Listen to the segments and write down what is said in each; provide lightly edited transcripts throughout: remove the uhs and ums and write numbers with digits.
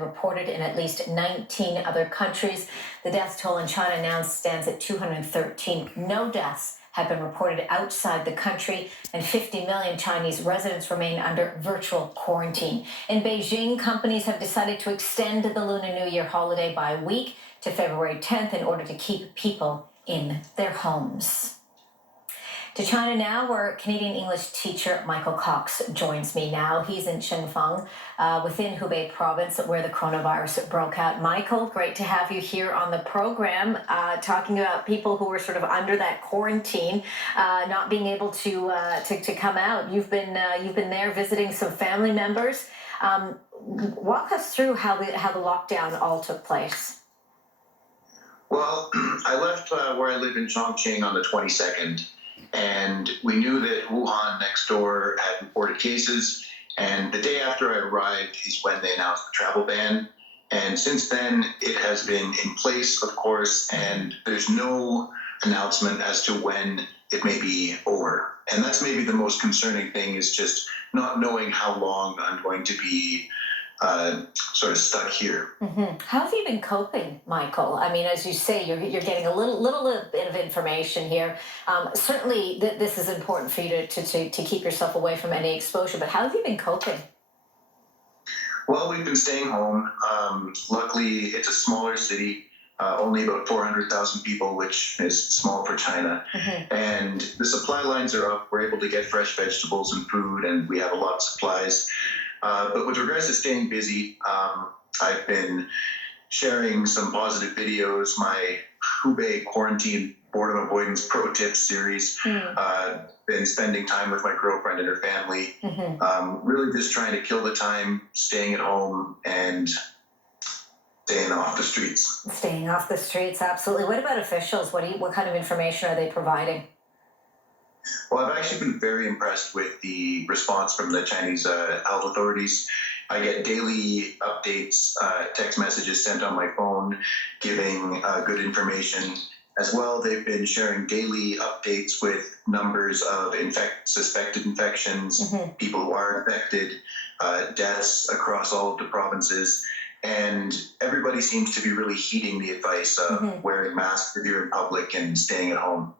reported in at least 19 other countries. The death toll in China now stands at 213. No deaths have been reported outside the country, and 50 million Chinese residents remain under virtual quarantine. In Beijing, companies have decided to extend the Lunar New Year holiday by a week to February 10th in order to keep people in their homes. To China now, where Canadian English teacher Michael Cox joins me now. He's in Shenzhen, within Hubei province, where the coronavirus broke out. Michael, great to have you here on the program, talking about people who were sort of under that quarantine, not being able to come out. You've been there visiting some family members. Walk us through how the lockdown all took place. Well, I left where I live in Chongqing on the 22nd. And we knew that Wuhan next door had reported cases. And the day after I arrived is when they announced the travel ban. And since then, it has been in place, of course, and there's no announcement as to when it may be over. And that's maybe the most concerning thing, is just not knowing how long I'm going to be sort of stuck here. Mm-hmm. How have you been coping, Michael? I mean, as you say, you're getting a little bit of information here. Certainly, this is important for you to keep yourself away from any exposure. But how have you been coping? Well, we've been staying home. Luckily, it's a smaller city, only about 400,000 people, which is small for China. Mm-hmm. And the supply lines are up. We're able to get fresh vegetables and food, and we have a lot of supplies. But with regards to staying busy, I've been sharing some positive videos, my Hubei Quarantine Boredom Avoidance Pro Tips series, been spending time with my girlfriend and her family, really just trying to kill the time, staying at home and staying off the streets. Staying off the streets, absolutely. What about officials? What kind of information are they providing? Well, I've actually been very impressed with the response from the Chinese health authorities. I get daily updates, text messages sent on my phone giving good information. As well, they've been sharing daily updates with numbers of suspected infections, people who are infected, deaths across all of the provinces. And everybody seems to be really heeding the advice of wearing masks if you're in public and staying at home.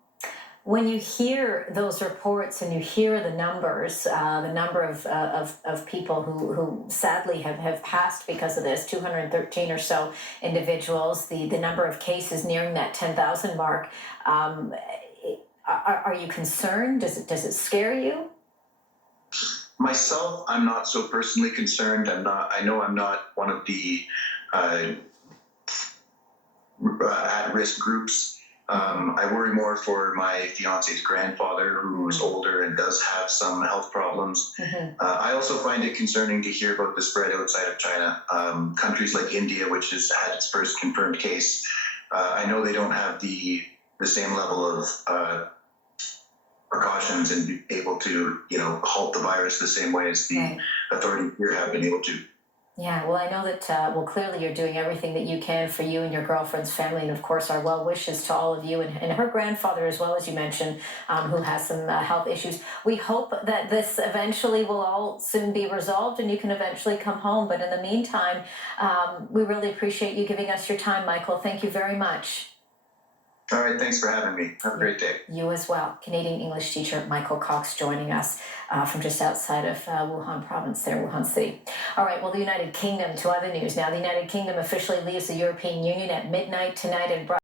When you hear those reports and you hear the numbers, the number of people who sadly have passed because of this, 213 or so individuals, the number of cases nearing that 10,000 mark, are you concerned? Does it scare you? Myself, I'm not so personally concerned. I know I'm not one of the at-risk groups. I worry more for my fiance's grandfather, who's older and does have some health problems. I also find it concerning to hear about the spread outside of China. Countries like India, which has had its first confirmed case, I know they don't have the same level of precautions and be able to, halt the virus the same way as the authorities here have been able to. Yeah, well, I know that, clearly you're doing everything that you can for you and your girlfriend's family, and of course our well wishes to all of you and her grandfather as well, as you mentioned, who has some health issues. We hope that this eventually will all soon be resolved and you can eventually come home. But in the meantime, we really appreciate you giving us your time, Michael. Thank you very much. All right, thanks for having me. Have a great day. You as well. Canadian English teacher Michael Cox joining us from just outside of Wuhan province there, Wuhan City. All right, well, the United Kingdom, to other news now. The United Kingdom officially leaves the European Union at midnight tonight and